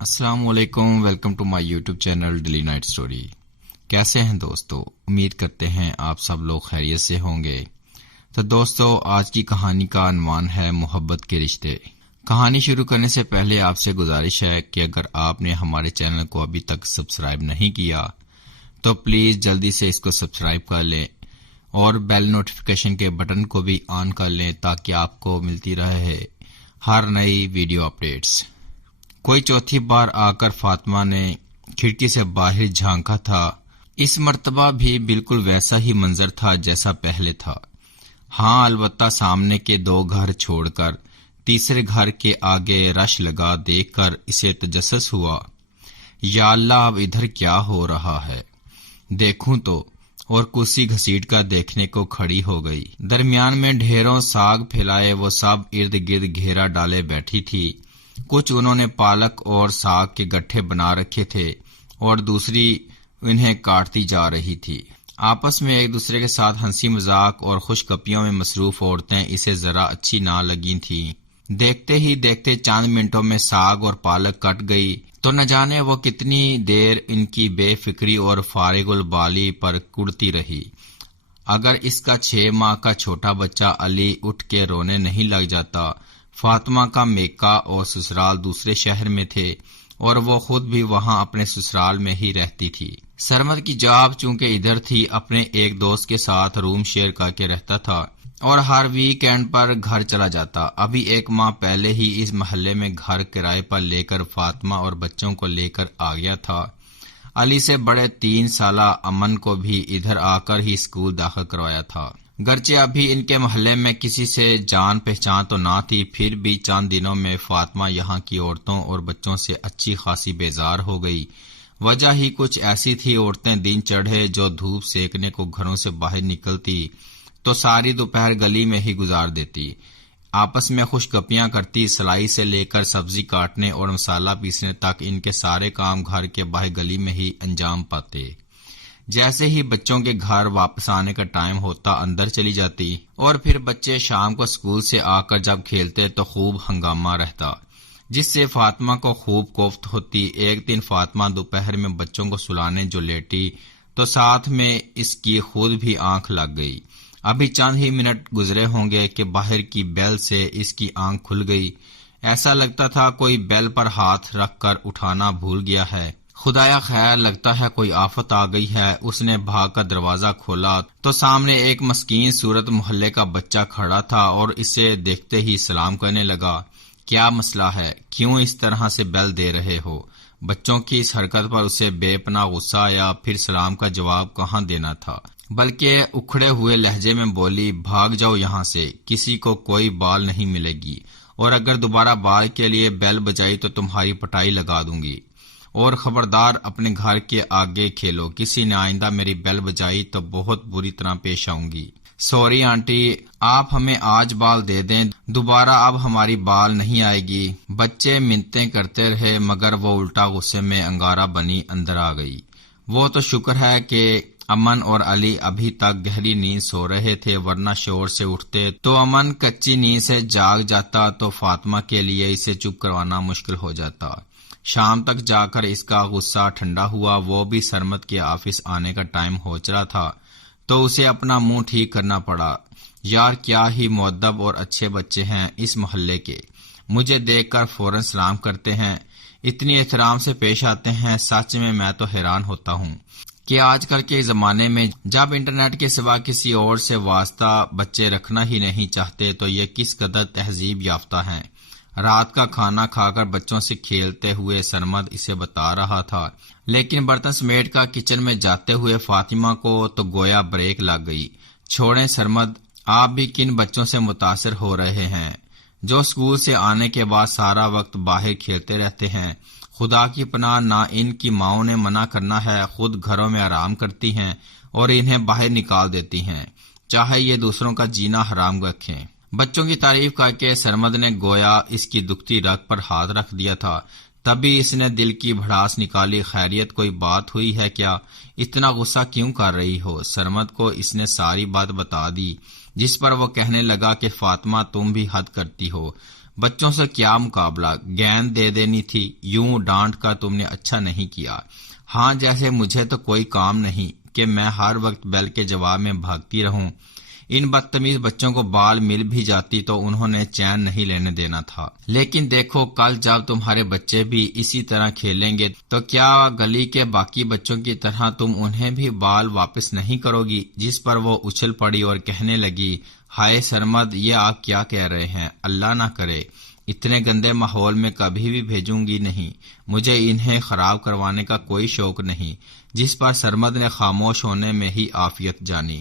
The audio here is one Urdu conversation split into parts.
السلام علیکم، welcome to my YouTube channel daily night story. کیسے ہیں دوستو؟ امید کرتے ہیں آپ سب لوگ خیریت سے ہوں گے۔ تو دوستو، آج کی کہانی کا عنوان ہے محبت کے رشتے۔ کہانی شروع کرنے سے پہلے آپ سے گزارش ہے کہ اگر آپ نے ہمارے چینل کو ابھی تک سبسکرائب نہیں کیا تو پلیز جلدی سے اس کو سبسکرائب کر لیں اور بیل نوٹیفیکیشن کے بٹن کو بھی آن کر لیں تاکہ آپ کو ملتی رہے ہر نئی ویڈیو اپڈیٹس۔ کوئی چوتھی بار آ کر فاطمہ نے کھڑکی سے باہر جھانکا تھا۔ اس مرتبہ بھی بالکل ویسا ہی منظر تھا جیسا پہلے تھا۔ ہاں، البتہ سامنے کے دو گھر چھوڑ کر تیسرے گھر کے آگے رش لگا دیکھ کر اسے تجسس ہوا، یا اللہ، اب ادھر کیا ہو رہا ہے؟ دیکھوں تو، اور کرسی گھسیٹ کر دیکھنے کو کھڑی ہو گئی۔ درمیان میں ڈھیروں ساگ پھیلائے وہ سب ارد گرد گھیرا ڈالے بیٹھی تھی۔ کچھ انہوں نے پالک اور ساگ کے گٹھے بنا رکھے تھے اور دوسری انہیں کاٹتی جا رہی تھی۔ آپس میں ایک دوسرے کے ساتھ ہنسی مذاق اور خوش گپیوں میں مصروف عورتیں اسے ذرا اچھی نہ لگی تھیں۔ دیکھتے ہی دیکھتے چند منٹوں میں ساگ اور پالک کٹ گئی تو نہ جانے وہ کتنی دیر ان کی بے فکری اور فارغ البالی پر کڑتی رہی۔ اگر اس کا 6 ماہ کا چھوٹا بچہ علی اٹھ کے رونے نہیں لگ جاتا۔ فاطمہ کا میکا اور سسرال دوسرے شہر میں تھے اور وہ خود بھی وہاں اپنے سسرال میں ہی رہتی تھی۔ سرمد کی جاب چونکہ ادھر تھی، اپنے ایک دوست کے ساتھ روم شیئر کر کے رہتا تھا اور ہر ویکینڈ پر گھر چلا جاتا۔ ابھی 1 ماہ پہلے ہی اس محلے میں گھر کرائے پر لے کر فاطمہ اور بچوں کو لے کر آ گیا تھا۔ علی سے بڑے 3 سالہ امن کو بھی ادھر آ کر ہی اسکول داخل کروایا تھا۔ گرچہ ابھی ان کے محلے میں کسی سے جان پہچان تو نہ تھی، پھر بھی چند دنوں میں فاطمہ یہاں کی عورتوں اور بچوں سے اچھی خاصی بیزار ہو گئی۔ وجہ ہی کچھ ایسی تھی، عورتیں دن چڑھے جو دھوپ سیکنے کو گھروں سے باہر نکلتی تو ساری دوپہر گلی میں ہی گزار دیتی، آپس میں خوش گپیاں کرتی، سلائی سے لے کر سبزی کاٹنے اور مسالہ پیسنے تک ان کے سارے کام گھر کے باہر گلی میں ہی انجام پاتے۔ جیسے ہی بچوں کے گھر واپس آنے کا ٹائم ہوتا اندر چلی جاتی اور پھر بچے شام کو اسکول سے آ کر جب کھیلتے تو خوب ہنگامہ رہتا، جس سے فاطمہ کو خوب کوفت ہوتی۔ ایک دن فاطمہ دوپہر میں بچوں کو سلانے جو لیٹی تو ساتھ میں اس کی خود بھی آنکھ لگ گئی۔ ابھی چند ہی منٹ گزرے ہوں گے کہ باہر کی بیل سے اس کی آنکھ کھل گئی۔ ایسا لگتا تھا کوئی بیل پر ہاتھ رکھ کر اٹھانا بھول گیا ہے۔ خدایا خیر، لگتا ہے کوئی آفت آ گئی ہے۔ اس نے بھاگ کر دروازہ کھولا تو سامنے ایک مسکین صورت محلے کا بچہ کھڑا تھا اور اسے دیکھتے ہی سلام کرنے لگا۔ کیا مسئلہ ہے؟ کیوں اس طرح سے بیل دے رہے ہو؟ بچوں کی اس حرکت پر اسے بے پناہ غصہ آیا، پھر سلام کا جواب کہاں دینا تھا، بلکہ اکھڑے ہوئے لہجے میں بولی، بھاگ جاؤ یہاں سے، کسی کو کوئی بال نہیں ملے گی، اور اگر دوبارہ بال کے لیے بیل بجائی تو تمہاری پٹائی لگا دوں گی، اور خبردار اپنے گھر کے آگے کھیلو، کسی نے آئندہ میری بیل بجائی تو بہت بری طرح پیش آؤں گی۔ سوری آنٹی، آپ ہمیں آج بال دے دیں، دوبارہ اب ہماری بال نہیں آئے گی۔ بچے منتیں کرتے رہے مگر وہ الٹا غصے میں انگارہ بنی اندر آ گئی۔ وہ تو شکر ہے کہ امن اور علی ابھی تک گہری نیند سو رہے تھے، ورنہ شور سے اٹھتے تو امن کچی نیند سے جاگ جاتا تو فاطمہ کے لیے اسے چپ کروانا مشکل ہو جاتا۔ شام تک جا کر اس کا غصہ ٹھنڈا ہوا۔ وہ بھی سرمد کے آفس آنے کا ٹائم ہو چلا تھا تو اسے اپنا منہ ٹھیک کرنا پڑا۔ یار، کیا ہی مؤدب اور اچھے بچے ہیں اس محلے کے، مجھے دیکھ کر فوراً سلام کرتے ہیں، اتنی احترام سے پیش آتے ہیں۔ سچ میں تو حیران ہوتا ہوں کہ آج کل کے زمانے میں جب انٹرنیٹ کے سوا کسی اور سے واسطہ بچے رکھنا ہی نہیں چاہتے تو یہ کس قدر تہذیب یافتہ ہیں۔ رات کا کھانا کھا کر بچوں سے کھیلتے ہوئے سرمد اسے بتا رہا تھا، لیکن برتن سمیٹ کر کچن میں جاتے ہوئے فاطمہ کو تو گویا بریک لگ گئی۔ چھوڑیں سرمد، آپ بھی کن بچوں سے متاثر ہو رہے ہیں جو اسکول سے آنے کے بعد سارا وقت باہر کھیلتے رہتے ہیں؟ خدا کی پناہ، نہ ان کی ماؤں نے منع کرنا ہے، خود گھروں میں آرام کرتی ہیں اور انہیں باہر نکال دیتی ہیں، چاہے یہ دوسروں کا جینا حرام رکھیں۔ بچوں کی تعریف کر کے سرمد نے گویا اس کی دکھتی رگ پر ہاتھ رکھ دیا تھا۔ تبھی اس نے دل کی بھڑاس نکالی، خیریت کوئی بات ہوئی ہے کیا؟ اتنا غصہ کیوں کر رہی ہو؟ سرمد کو اس نے ساری بات بتا دی، جس پر وہ کہنے لگا کہ فاطمہ، تم بھی حد کرتی ہو، بچوں سے کیا مقابلہ، گیند دے دینی تھی، یوں ڈانٹ کر تم نے اچھا نہیں کیا۔ ہاں جیسے مجھے تو کوئی کام نہیں کہ میں ہر وقت بیل کے جواب میں بھاگتی رہوں۔ ان بدتمیز بچوں کو بال مل بھی جاتی تو انہوں نے چین نہیں لینے دینا تھا۔ لیکن دیکھو کل جب تمہارے بچے بھی اسی طرح کھیلیں گے تو کیا گلی کے باقی بچوں کی طرح تم انہیں بھی بال واپس نہیں کرو گی؟ جس پر وہ اچھل پڑی اور کہنے لگی، ہائے سرمد، یہ آپ کیا کہہ رہے ہیں؟ اللہ نہ کرے، اتنے گندے ماحول میں کبھی بھی بھیجوں گی نہیں، مجھے انہیں خراب کروانے کا کوئی شوق نہیں۔ جس پر سرمد نے خاموش ہونے میں ہی عافیت جانی۔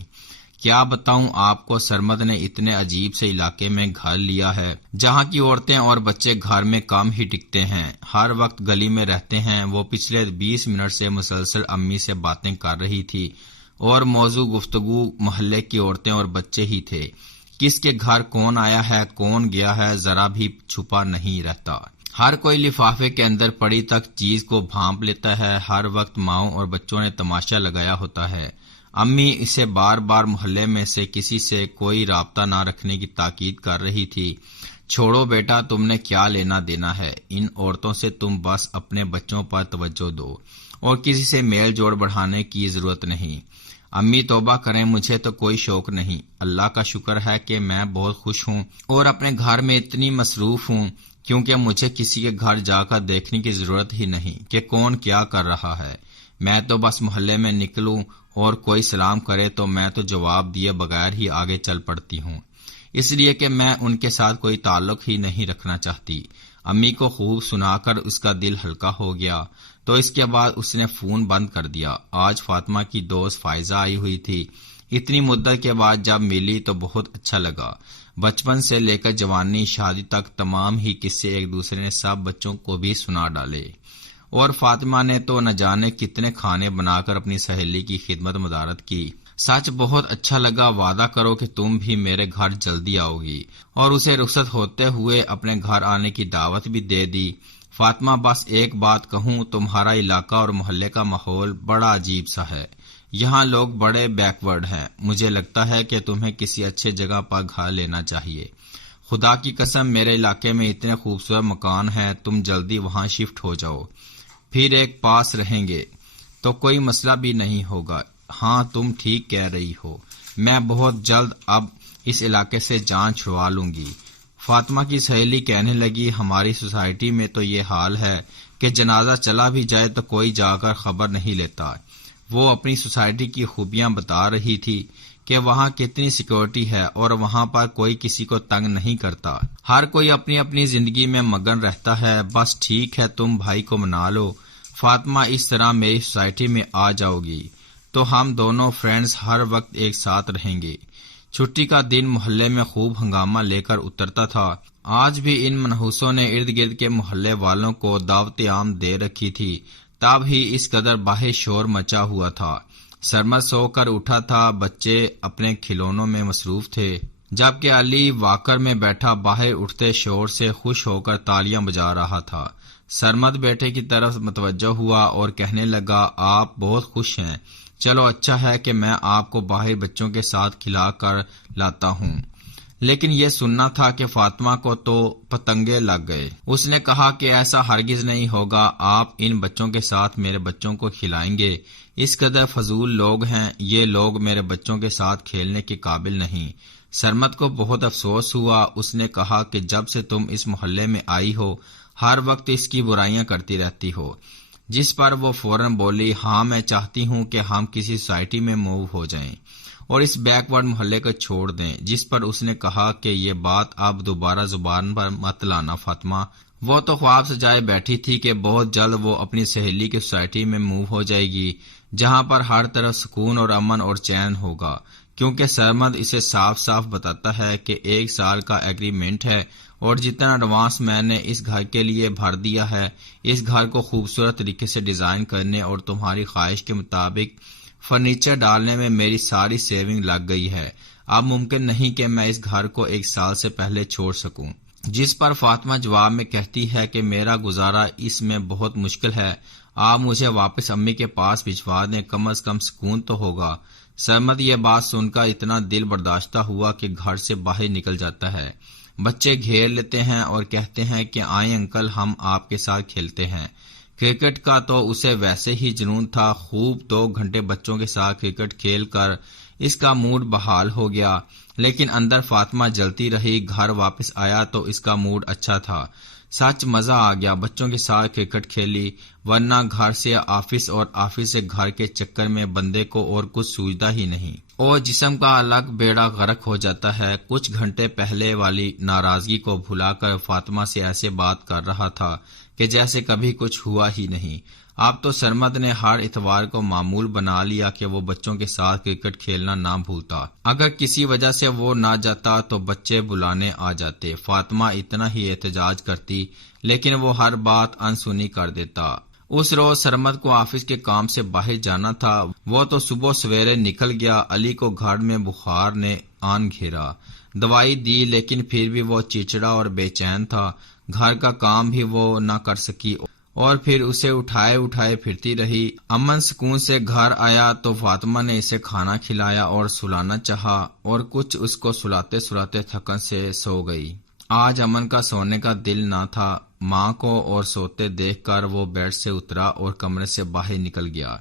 کیا بتاؤں آپ کو، سرمد نے اتنے عجیب سے علاقے میں گھر لیا ہے جہاں کی عورتیں اور بچے گھر میں کم ہی ٹکتے ہیں، ہر وقت گلی میں رہتے ہیں۔ وہ پچھلے 20 منٹ سے مسلسل امی سے باتیں کر رہی تھی اور موضوع گفتگو محلے کی عورتیں اور بچے ہی تھے۔ کس کے گھر کون آیا ہے، کون گیا ہے، ذرا بھی چھپا نہیں رہتا۔ ہر کوئی لفافے کے اندر پڑی تک چیز کو بھانپ لیتا ہے۔ ہر وقت ماؤں اور بچوں نے تماشا لگایا ہوتا ہے۔ امی اسے بار بار محلے میں سے کسی سے کوئی رابطہ نہ رکھنے کی تاکید کر رہی تھی۔ چھوڑو بیٹا، تم نے کیا لینا دینا ہے ان عورتوں سے، تم بس اپنے بچوں پر توجہ دو اور کسی سے میل جوڑ بڑھانے کی ضرورت نہیں۔ امی توبہ کریں، مجھے تو کوئی شوق نہیں، اللہ کا شکر ہے کہ میں بہت خوش ہوں اور اپنے گھر میں اتنی مصروف ہوں، کیونکہ مجھے کسی کے گھر جا کر دیکھنے کی ضرورت ہی نہیں کہ کون کیا کر رہا ہے۔ میں تو بس محلے میں نکلوں اور کوئی سلام کرے تو میں تو جواب دیے بغیر ہی آگے چل پڑتی ہوں، اس لیے کہ میں ان کے ساتھ کوئی تعلق ہی نہیں رکھنا چاہتی۔ امی کو خوب سنا کر اس کا دل ہلکا ہو گیا تو اس کے بعد اس نے فون بند کر دیا۔ آج فاطمہ کی دوست فائزہ آئی ہوئی تھی۔ اتنی مدت کے بعد جب ملی تو بہت اچھا لگا۔ بچپن سے لے کر جوانی، شادی تک تمام ہی قصے ایک دوسرے نے سب بچوں کو بھی سنا ڈالے، اور فاطمہ نے تو نہ جانے کتنے کھانے بنا کر اپنی سہیلی کی خدمت مدارت کی۔ سچ بہت اچھا لگا، وعدہ کرو کہ تم بھی میرے گھر جلدی آؤ گی، اور اسے رخصت ہوتے ہوئے اپنے گھر آنے کی دعوت بھی دے دی۔ فاطمہ بس ایک بات کہوں، تمہارا علاقہ اور محلے کا ماحول بڑا عجیب سا ہے، یہاں لوگ بڑے بیکورڈ ہیں، مجھے لگتا ہے کہ تمہیں کسی اچھے جگہ پر گھر لینا چاہیے۔ خدا کی قسم، میرے علاقے میں اتنے خوبصورت مکان ہیں، تم جلدی وہاں شفٹ ہو جاؤ، پھر ایک پاس رہیں گے تو کوئی مسئلہ بھی نہیں ہوگا۔ ہاں تم ٹھیک کہہ رہی ہو، میں بہت جلد اب اس علاقے سے جان چھڑوا لوں گی۔ فاطمہ کی سہیلی کہنے لگی، ہماری سوسائٹی میں تو یہ حال ہے کہ جنازہ چلا بھی جائے تو کوئی جا کر خبر نہیں لیتا۔ وہ اپنی سوسائٹی کی خوبیاں بتا رہی تھی کہ وہاں کتنی سیکورٹی ہے اور وہاں پر کوئی کسی کو تنگ نہیں کرتا، ہر کوئی اپنی اپنی زندگی میں مگن رہتا ہے۔ بس ٹھیک ہے، تم بھائی کو منا لو، فاطمہ اس طرح میری سوسائٹی میں آ جاؤ گی تو ہم دونوں فرینڈز ہر وقت ایک ساتھ رہیں گے۔ چھٹی کا دن محلے میں خوب ہنگامہ لے کر اترتا تھا۔ آج بھی ان منحوسوں نے ارد گرد کے محلے والوں کو دعوت عام دے رکھی تھی، تب ہی اس قدر باہر شور مچا ہوا تھا۔ سرمد سو کر اٹھا تھا، بچے اپنے کھلونوں میں مصروف تھے، جبکہ علی واکر میں بیٹھا باہر اٹھتے شور سے خوش ہو کر تالیاں بجا رہا تھا۔ سرمد بیٹے کی طرف متوجہ ہوا اور کہنے لگا، آپ بہت خوش ہیں، چلو اچھا ہے کہ میں آپ کو باہر بچوں کے ساتھ کھلا کر لاتا ہوں۔ لیکن یہ سننا تھا کہ فاطمہ کو تو پتنگے لگ گئے۔ اس نے کہا کہ ایسا ہرگز نہیں ہوگا، آپ ان بچوں کے ساتھ میرے بچوں کو کھلائیں گے؟ اس قدر فضول لوگ ہیں، یہ لوگ میرے بچوں کے ساتھ کھیلنے کے قابل نہیں۔ سرمد کو بہت افسوس ہوا۔ اس نے کہا کہ جب سے تم اس محلے میں آئی ہو ہر وقت اس کی برائیاں کرتی رہتی ہو، جس پر وہ فوراً بولی، ہاں میں چاہتی ہوں کہ ہم کسی سوسائٹی میں موو ہو جائیں اور اس بیک ورڈ محلے کو چھوڑ دیں۔ جس پر اس نے کہا کہ یہ بات اب دوبارہ زبان پر مت لانا فاطمہ۔ وہ تو خواب سجائے بیٹھی تھی کہ بہت جلد وہ اپنی سہیلی کی سوسائٹی میں موو ہو جائے گی، جہاں پر ہر طرف سکون اور امن اور چین ہوگا، کیونکہ سرمد اسے صاف صاف بتاتا ہے کہ 1 سال کا ایگریمنٹ ہے اور جتنا ایڈوانس میں نے اس گھر کے لیے بھر دیا ہے، اس گھر کو خوبصورت طریقے سے ڈیزائن کرنے اور تمہاری خواہش کے مطابق فرنیچر ڈالنے میں میری ساری سیونگ لگ گئی ہے۔ اب ممکن نہیں کہ میں اس گھر کو 1 سال سے پہلے چھوڑ سکوں۔ جس پر فاطمہ جواب میں کہتی ہے کہ میرا گزارا اس میں بہت مشکل ہے، آپ مجھے واپس امی کے پاس بھجوا دیں، کم از کم سکون تو ہوگا۔ سرمد یہ بات سن کر اتنا دل برداشتہ ہوا کہ گھر سے باہر نکل جاتا ہے۔ بچے گھیر لیتے ہیں اور کہتے ہیں کہ آئیں انکل ہم آپ کے ساتھ کھیلتے ہیں۔ کرکٹ کا تو اسے ویسے ہی جنون تھا، خوب 2 گھنٹے بچوں کے ساتھ کرکٹ کھیل کر اس کا موڈ بحال ہو گیا، لیکن اندر فاطمہ جلتی رہی۔ گھر واپس آیا تو اس کا موڈ اچھا تھا، سچ مزہ آ گیا، بچوں کے ساتھ کرکٹ کھیلی، ورنہ گھر سے آفس اور آفس سے گھر کے چکر میں بندے کو اور کچھ سوچتا ہی نہیں، اور جسم کا الگ بیڑا غرق ہو جاتا ہے۔ کچھ گھنٹے پہلے والی ناراضگی کو بھلا کر فاطمہ سے ایسے بات کر رہا تھا کہ جیسے کبھی کچھ ہوا ہی نہیں۔ اب تو سرمد نے ہر اتوار کو معمول بنا لیا کہ وہ بچوں کے ساتھ کرکٹ کھیلنا نہ بھولتا۔ اگر کسی وجہ سے وہ نہ جاتا تو بچے بلانے آ جاتے۔ فاطمہ اتنا ہی احتجاج کرتی، لیکن وہ ہر بات انسنی کر دیتا۔ اس روز سرمد کو آفس کے کام سے باہر جانا تھا، وہ تو صبح سویرے نکل گیا۔ علی کو گھر میں بخار نے آن گھیرا، دوائی دی، لیکن پھر بھی وہ چڑچڑا اور بے چین تھا۔ گھر کا کام بھی وہ نہ کر سکی اور پھر اسے اٹھائے پھرتی رہی۔ امن سکون سے گھر آیا تو فاطمہ نے اسے کھانا کھلایا اور سلانا چاہا، اور کچھ اس کو سلاتے سلاتے تھکن سے سو گئی۔ آج امن کا سونے کا دل نہ تھا۔ ماں کو اور سوتے دیکھ کر وہ بیڈ سے اترا اور کمرے سے باہر نکل گیا۔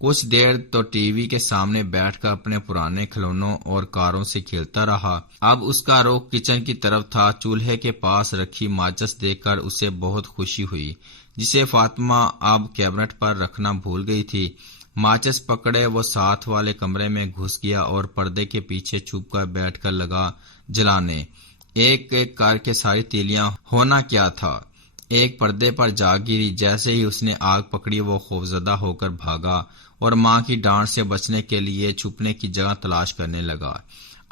کچھ دیر تو ٹی وی کے سامنے بیٹھ کر اپنے پرانے کھلونوں اور کاروں سے کھیلتا رہا۔ اب اس کا رخ کچن کی طرف تھا۔ چولہے کے پاس رکھی ماچس دیکھ کر اسے بہت خوشی ہوئی، جسے فاطمہ اب کیبنٹ پر رکھنا بھول گئی تھی۔ ماچس پکڑے وہ ساتھ والے کمرے میں گھس گیا اور پردے کے پیچھے چھپ کر بیٹھ کر لگا جلانے، ایک ایک کر کے ساری تیلیاں۔ ہونا کیا تھا، ایک پردے پر جا گری۔ جیسے ہی اس نے آگ پکڑی وہ خوفزدہ ہو کر بھاگا اور ماں کی ڈانٹ سے بچنے کے لیے چھپنے کی جگہ تلاش کرنے لگا۔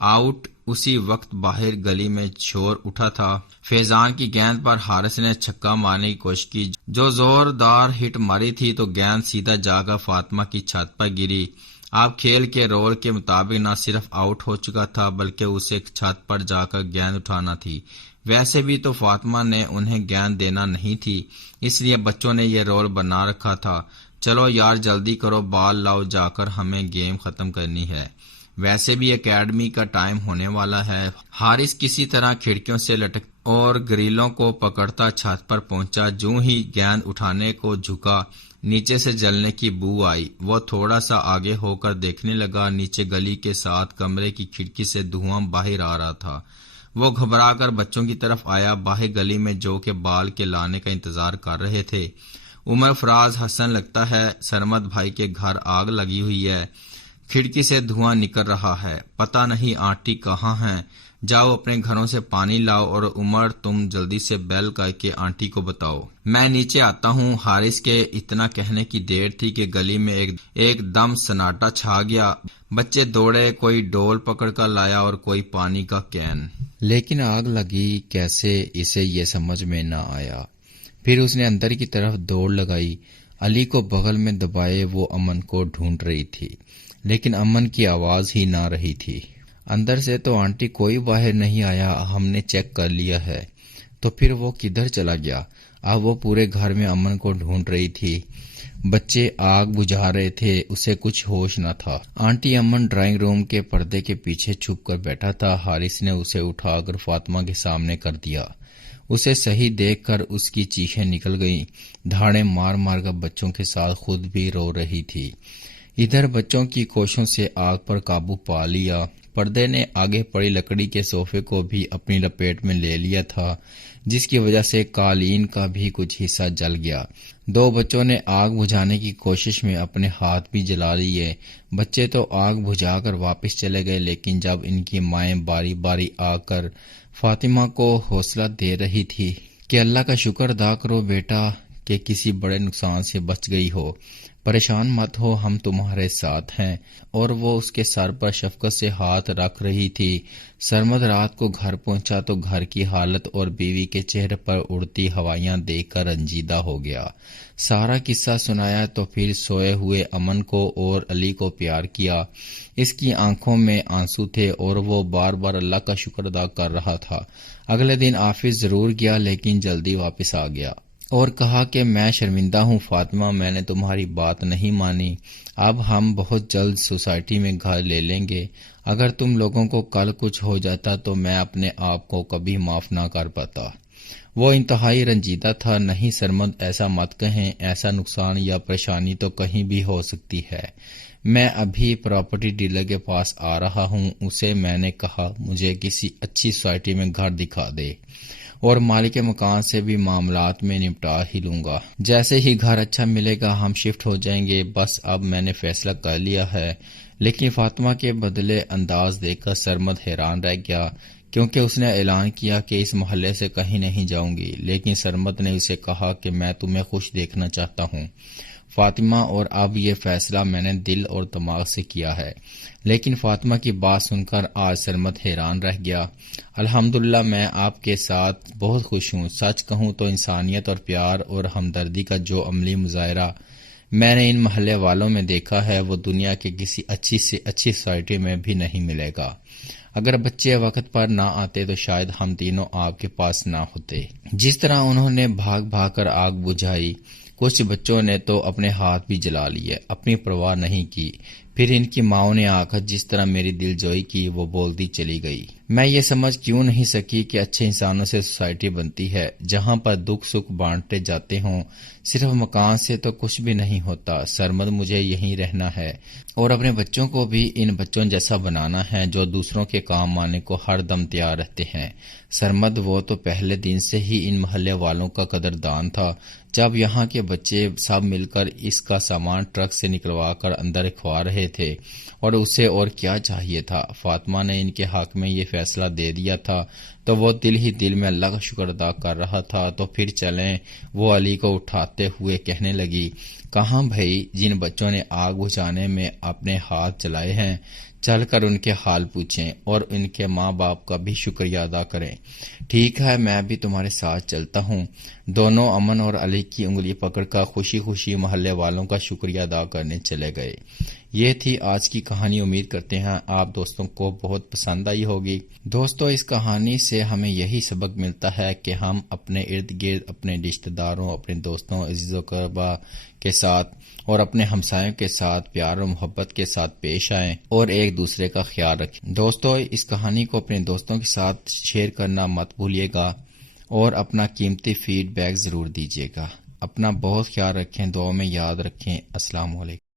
آؤٹ! اسی وقت باہر گلی میں شور اٹھا تھا۔ فیضان کی گیند پر حارث نے چھکا مارنے کی کوشش کی، جو زوردار ہٹ ماری تھی تو گیند سیدھا جا کر فاطمہ کی چھت پر گری۔ اب کھیل کے رول کے مطابق نہ صرف آؤٹ ہو چکا تھا بلکہ اسے چھت پر جا کر گیند اٹھانا تھی۔ ویسے بھی تو فاطمہ نے انہیں گیند دینا نہیں تھی، اس لیے بچوں نے یہ رول بنا رکھا تھا۔ چلو یار جلدی کرو، بال لاؤ، جا کر ہمیں گیم ختم کرنی ہے، ویسے بھی اکیڈمی کا ٹائم ہونے والا ہے۔ حارث کسی طرح کھڑکیوں سے لٹک اور گریلوں کو پکڑتا چھت پر پہنچا۔ جوں ہی گیند اٹھانے کو جھکا، نیچے سے جلنے کی بو آئی۔ وہ تھوڑا سا آگے ہو کر دیکھنے لگا، نیچے گلی کے ساتھ کمرے کی کھڑکی سے دھواں باہر آ رہا تھا۔ وہ گھبرا کر بچوں کی طرف آیا، باہر گلی میں جو کہ بال کے لانے کا انتظار کر رہے تھے۔ عمر فراز حسن، لگتا ہے سرمد بھائی کے گھر آگ لگی ہوئی ہے، کھڑکی سے دھواں نکل رہا ہے، پتہ نہیں آنٹی کہاں ہیں، جاؤ اپنے گھروں سے پانی لاؤ، اور عمر تم جلدی سے بیل کر کے آنٹی کو بتاؤ میں نیچے آتا ہوں۔ حارث کے اتنا کہنے کی دیر تھی کہ گلی میں ایک دم سناٹا چھا گیا۔ بچے دوڑے، کوئی ڈول پکڑ کر لایا اور کوئی پانی کا کین، لیکن آگ لگی کیسے اسے یہ سمجھ میں نہ آیا۔ پھر اس نے اندر کی طرف دوڑ لگائی، علی کو بغل میں دبائے وہ امن کو ڈھونڈ رہی تھی، لیکن امن کی آواز ہی نہ رہی تھی۔ اندر سے تو آنٹی کوئی باہر نہیں آیا، ہم نے چیک کر لیا ہے۔ تو پھر وہ کدھر چلا گیا؟ اب وہ پورے گھر میں امن کو ڈھونڈ رہی تھی۔ بچے آگ بجھا رہے تھے، اسے کچھ ہوش نہ تھا۔ آنٹی امن ڈرائنگ روم کے پردے کے پیچھے چھپ کر بیٹھا تھا۔ حارث نے اسے اٹھا کر فاطمہ کے سامنے کر دیا۔ اسے صحیح دیکھ کر اس کی چیخیں نکل گئیں، دھاڑیں مار مار کر بچوں کے ساتھ خود بھی رو رہی تھی۔ ادھر بچوں کی کوششوں سے آگ پر قابو پا لیا۔ پردے نے آگے پڑی لکڑی کے صوفے کو بھی اپنی لپیٹ میں لے لیا تھا، جس کی وجہ سے قالین کا بھی کچھ حصہ جل گیا۔ دو بچوں نے آگ بجھانے کی کوشش میں اپنے ہاتھ بھی جلا لیے۔ بچے تو آگ بجھا کر واپس چلے گئے، لیکن جب ان کی مائیں باری باری آ کر فاطمہ کو حوصلہ دے رہی تھی کہ اللہ کا شکر ادا کرو بیٹا کہ کسی بڑے نقصان سے بچ گئی ہو، پریشان مت ہو، ہم تمہارے ساتھ ہیں، اور وہ اس کے سر پر شفقت سے ہاتھ رکھ رہی تھی۔ سرمد رات کو گھر پہنچا تو گھر کی حالت اور بیوی کے چہرے پر اڑتی ہوائیاں دیکھ کر رنجیدہ ہو گیا۔ سارا قصہ سنایا تو پھر سوئے ہوئے امن کو اور علی کو پیار کیا۔ اس کی آنکھوں میں آنسو تھے اور وہ بار بار اللہ کا شکر ادا کر رہا تھا۔ اگلے دن آفس ضرور گیا لیکن جلدی واپس آ گیا۔ اور کہا کہ میں شرمندہ ہوں فاطمہ، میں نے تمہاری بات نہیں مانی، اب ہم بہت جلد سوسائٹی میں گھر لے لیں گے، اگر تم لوگوں کو کل کچھ ہو جاتا تو میں اپنے آپ کو کبھی معاف نہ کر پاتا۔ وہ انتہائی رنجیدہ تھا۔ نہیں سرمد، ایسا مت کہیں، ایسا نقصان یا پریشانی تو کہیں بھی ہو سکتی ہے۔ میں ابھی پراپرٹی ڈیلر کے پاس آ رہا ہوں، اسے میں نے کہا مجھے کسی اچھی سوسائٹی میں گھر دکھا دے اور مالک مکان سے بھی معاملات میں نپٹا ہی لوں گا۔ جیسے ہی گھر اچھا ملے گا ہم شفٹ ہو جائیں گے، بس اب میں نے فیصلہ کر لیا ہے۔ لیکن فاطمہ کے بدلے انداز دیکھ کر سرمد حیران رہ گیا، کیونکہ اس نے اعلان کیا کہ اس محلے سے کہیں نہیں جاؤں گی، لیکن سرمد نے اسے کہا کہ میں تمہیں خوش دیکھنا چاہتا ہوں فاطمہ، اور اب یہ فیصلہ میں نے دل اور دماغ سے کیا ہے۔ لیکن فاطمہ کی بات سن کر آج سرمد حیران رہ گیا۔ الحمدللہ میں آپ کے ساتھ بہت خوش ہوں، سچ کہوں تو انسانیت اور پیار اور ہمدردی کا جو عملی مظاہرہ میں نے ان محلے والوں میں دیکھا ہے وہ دنیا کے کسی اچھی سے اچھی سوسائٹی میں بھی نہیں ملے گا۔ اگر بچے وقت پر نہ آتے تو شاید ہم تینوں آپ کے پاس نہ ہوتے۔ جس طرح انہوں نے بھاگ بھاگ کر آگ بجھائی، کچھ بچوں نے تو اپنے ہاتھ بھی جلا لیے، اپنی پرواہ نہیں کی۔ پھر ان کی ماؤں نے آ کر جس طرح میری دل جوئی کی وہ بولتی چلی گئی۔ میں یہ سمجھ کیوں نہیں سکی کہ اچھے انسانوں سے سوسائٹی بنتی ہے، جہاں پر دکھ سکھ بانٹے جاتے ہوں، صرف مکان سے تو کچھ بھی نہیں ہوتا۔ سرمد، مجھے یہیں رہنا ہے اور اپنے بچوں کو بھی ان بچوں جیسا بنانا ہے جو دوسروں کے کام آنے کو ہر دم تیار رہتے ہیں۔ سرمد، وہ تو پہلے دن سے ہی ان محلے والوں کا قدردان تھا، جب یہاں کے بچے سب مل کر اس کا سامان ٹرک سے نکلوا کر اندر رکھوا رہے تھے، اور اسے اور کیا چاہیے تھا۔ فاطمہ نے ان کے حق میں یہ فیصلہ دے دیا تھا تو وہ دل ہی دل میں اللہ کا شکر ادا کر رہا تھا۔ تو پھر چلیں، وہ علی کو اٹھاتے ہوئے کہنے لگی، کہاں بھائی، جن بچوں نے آگ بجھانے میں اپنے ہاتھ جلائے ہیں، چل کر ان کے حال پوچھیں اور ان کے ماں باپ کا بھی شکریہ ادا کریں۔ ٹھیک ہے، میں بھی تمہارے ساتھ چلتا ہوں۔ دونوں امن اور علی کی انگلی پکڑ کر خوشی خوشی محلے والوں کا شکریہ ادا کرنے چلے گئے۔ یہ تھی آج کی کہانی۔ امید کرتے ہیں آپ دوستوں کو بہت پسند آئی ہوگی۔ دوستو، اس کہانی سے ہمیں یہی سبق ملتا ہے کہ ہم اپنے ارد گرد اپنے رشتہ داروں، اپنے دوستوں، عزیز و اقربا کے ساتھ اور اپنے ہمسایوں کے ساتھ پیار و محبت کے ساتھ پیش آئیں اور ایک دوسرے کا خیال رکھیں۔ دوستو، اس کہانی کو اپنے دوستوں کے ساتھ شیئر کرنا مت بھولیے گا اور اپنا قیمتی فیڈ بیک ضرور دیجیے گا۔ اپنا بہت خیال رکھیں، دعاؤں میں یاد رکھیں۔ السلام علیکم۔